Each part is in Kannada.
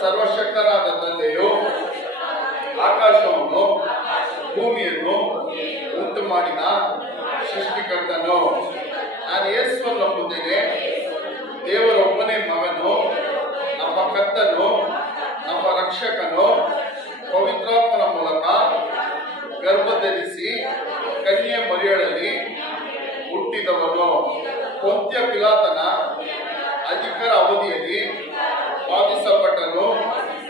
ಸರ್ವಶಕ್ತನಾದ ತಂದೆಯು ಆಕಾಶವನ್ನು ಭೂಮಿಯನ್ನು ಉಂಟು ಮಾಡಿದ ಸೃಷ್ಟಿಕರ್ತನು. ನಾನು ಯೇಸುವನ್ನು ನಂಬುತ್ತೇನೆ, ದೇವರ ಒಬ್ಬನೇ ಮಗನು, ನಮ್ಮ ಕರ್ತನು, ನಮ್ಮ ರಕ್ಷಕನು, ಪವಿತ್ರಾತ್ಮನ ಮೂಲಕ ಗರ್ಭ ಧರಿಸಿ ಕನ್ಯೆ ಮರಿಯಳಲ್ಲಿ ಹುಟ್ಟಿದವನು, ಪೊಂತ್ಯ ಪಿಲಾತನ ಅಧಿಕಾರ ಅವಧಿಯಲ್ಲಿ ಬಾಧಿಸಲ್ಪಟ್ಟನು,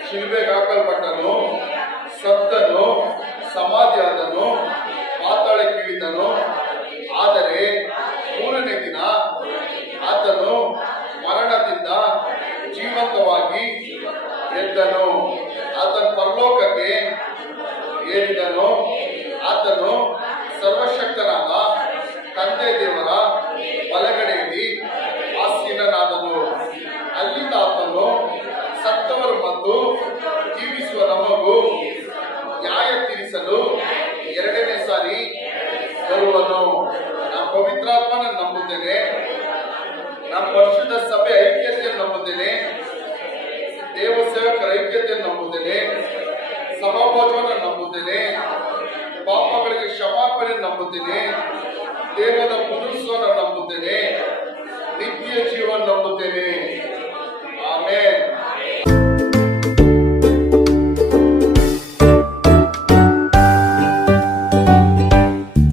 ಶಿಲುಬೆಗೆ ಹಾಕಲ್ಪಟ್ಟನು, ಸತ್ತನು, ಸಮಾಧಿಯಾದನು, ಪಾತಾಳಕ್ಕೆ ಇಳಿದನು. ಆದರೆ ಮೂರನೇ ದಿನ ಆತನು ಮರಣದಿಂದ ಜೀವಂತವಾಗಿ ಎದ್ದನು. ಆತನು ಪರಲೋಕಕ್ಕೆ ಏರಿದನು. ಆತನು ಸರ್ವಶಕ್ತನಾದ ತಂದೆ ದೇವರ ಬಲಗಡೆಯಲ್ಲಿ ಆಸೀನನಾದನು. ಅಲ್ಲಿಂದ ಆತನು ಸತ್ತವರು ಮತ್ತು ಜೀವಿಸುವ ನಮಗೂ ನ್ಯಾಯ ತೀರಿಸಲು ಎರಡನೇ ಸಾರಿ ಬರುವನು. ನಾನು ಪವಿತ್ರಾತ್ಮನ ನಂಬುತ್ತೇನೆ, ನಾನು ಪರಿಶುದ್ಧ ಸಭೆ ಐಕ್ಯತೆಯನ್ನು ನಂಬುತ್ತೇನೆ, ದೇವ ಸೇವಕರ ಐಕ್ಯತೆಯನ್ನು ನಂಬುತ್ತೇನೆ, ಸಭಾಭೋಜವನ್ನು ನಂಬುತ್ತೇನೆ, ಪಾಪಗಳಿಗೆ ಕ್ಷಮಾಪಣೆ ನಂಬುತ್ತೇನೆ, ದೇವದ ಪುನರುತ್ಥಾನ ನಂಬುತ್ತೇನೆ, ನಿತ್ಯ ಜೀವನ ನಂಬುತ್ತೇನೆ. ಆಮೆನ್.